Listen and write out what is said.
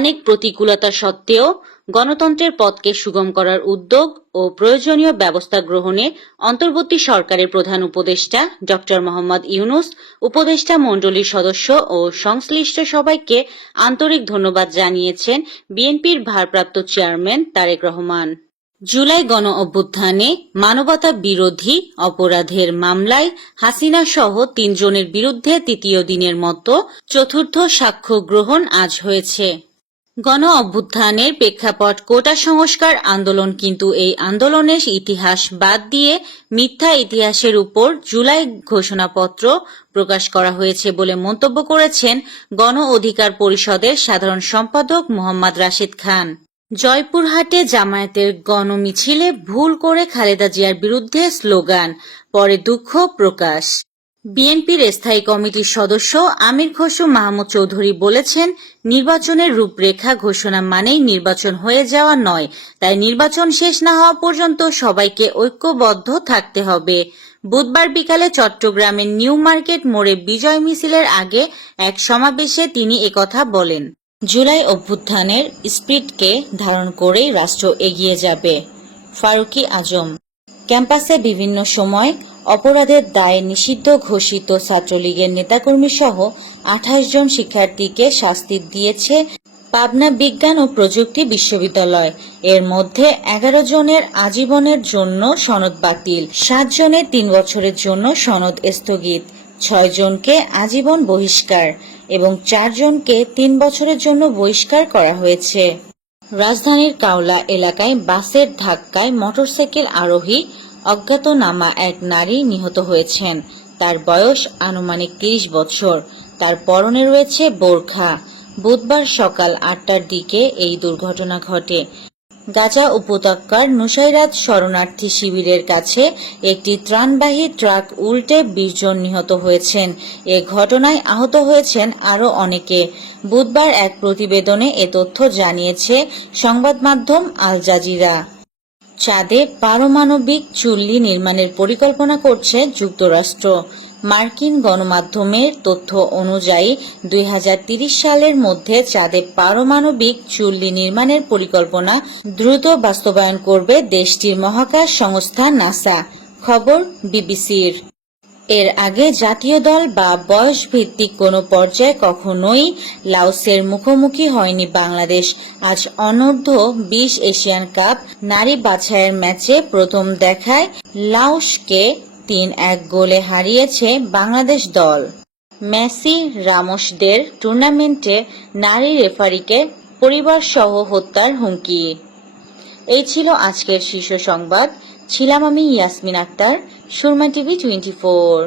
অনেক প্রতিকূলতা সত্ত্বেও গণতন্ত্রের পথকে সুগম করার উদ্যোগ ও প্রয়োজনীয় ব্যবস্থা গ্রহণে অন্তর্বর্তী সরকারের প্রধান উপদেষ্টা ড. মোহাম্মদ ইউনূস, উপদেষ্টা মণ্ডলীর সদস্য ও সংশ্লিষ্ট সবাইকে আন্তরিক ধন্যবাদ জানিয়েছেন বিএনপির ভারপ্রাপ্ত চেয়ারম্যান তারেক রহমান। জুলাই গণ অভ্যুত্থানে মানবতা বিরোধী অপরাধের মামলায় হাসিনা সহ ৩ জনের বিরুদ্ধে তৃতীয় দিনের মতো চতুর্থ সাক্ষ্য গ্রহণ আজ হয়েছে। গণ অভ্যুত্থানের প্রেক্ষাপট কোটা সংস্কার আন্দোলন, কিন্তু এই আন্দোলনের ইতিহাস বাদ দিয়ে মিথ্যা ইতিহাসের উপর জুলাই ঘোষণাপত্র প্রকাশ করা হয়েছে বলে মন্তব্য করেছেন গণ অধিকার পরিষদের সাধারণ সম্পাদক মোহাম্মদ রাশেদ খান। জয়পুরহাটে জামায়াতের গণমিছিলে ভুল করে খালেদা জিয়ার বিরুদ্ধে স্লোগান, পরে দুঃখ প্রকাশ। বিএনপির স্থায়ী কমিটির সদস্য আমির খসরু মাহমুদ চৌধুরী বলেছেন, নির্বাচনের রূপরেখা ঘোষণা মানেই নির্বাচন হয়ে যাওয়া নয়, তাই নির্বাচন শেষ না হওয়া পর্যন্ত সবাইকে ঐক্যবদ্ধ থাকতে হবে। বুধবার বিকালে চট্টগ্রামের নিউ মার্কেট মোড়ে বিজয় মিছিলের আগে এক সমাবেশে তিনি একথা বলেন। জুলাই অভ্যুত্থানের স্পিরিটকে ধারণ করেই রাষ্ট্র এগিয়ে যাবে। ফারুকী আজম। ক্যাম্পাসে বিভিন্ন সময় অপরাধের দায়ে নিষিদ্ধ ঘোষিত ছাত্রলীগের নেতাকর্মী সহ 28 জন শিক্ষার্থীকে শাস্তি দিয়েছে পাবনা বিজ্ঞান ও প্রযুক্তি বিশ্ববিদ্যালয়। এর মধ্যে 11 জনের আজীবনের জন্য সনদ বাতিল, 7 জনের 3 বছরের জন্য সনদ স্থগিত, 6 জনকে আজীবন বহিষ্কার এবং 4 জনকে 3 বছরের জন্য বহিষ্কার করা হয়েছে। রাজধানীর কাওলা এলাকায় বাসের ধাক্কায় মোটরসাইকেল আরোহী অজ্ঞাতনামা এক নারী নিহত হয়েছেন। তার বয়স আনুমানিক 30 বছর। তার পরনে রয়েছে বোরখা। বুধবার সকাল 8টার দিকে এই দুর্ঘটনা ঘটে। গাজা উপত্যকার নুসাইরাত শরণার্থী শিবিরের কাছে একটি ত্রাণবাহী ট্রাক উল্টে 20 জন নিহত হয়েছেন। এ ঘটনায় আহত হয়েছেন আরও অনেকে। বুধবার এক প্রতিবেদনে এ তথ্য জানিয়েছে সংবাদ মাধ্যম আল জাজিরা। চাঁদে পারমাণবিক চুল্লি নির্মাণের পরিকল্পনা করছে যুক্তরাষ্ট্র। মার্কিন গণমাধ্যমের তথ্য অনুযায়ী 2030 সালের মধ্যে চাঁদে পারমাণবিক চুল্লি নির্মাণের পরিকল্পনা দ্রুত বাস্তবায়ন করবে দেশটির মহাকাশ সংস্থা নাসা। খবর বিবিসির। এর আগে জাতীয় দল বা বয়স ভিত্তিক কোনো পর্যায়ে কখনোই লাওসের মুখোমুখি হয়নি বাংলাদেশ। আজ অনূর্ধ্ব 20 এশিয়ান কাপ নারী বাছাইয়ের ম্যাচে প্রথম দেখায় লাওসকে 3-1 গোলে হারিয়েছে বাংলাদেশ দল। মেসি রামোসদের টুর্নামেন্টে নারী রেফারিকে পরিবারসহ হত্যার হুমকি। এই ছিল আজকের শীর্ষ সংবাদ। ছিলাম আমি ইয়াসমিন আক্তার, সুরমা টিভি 24।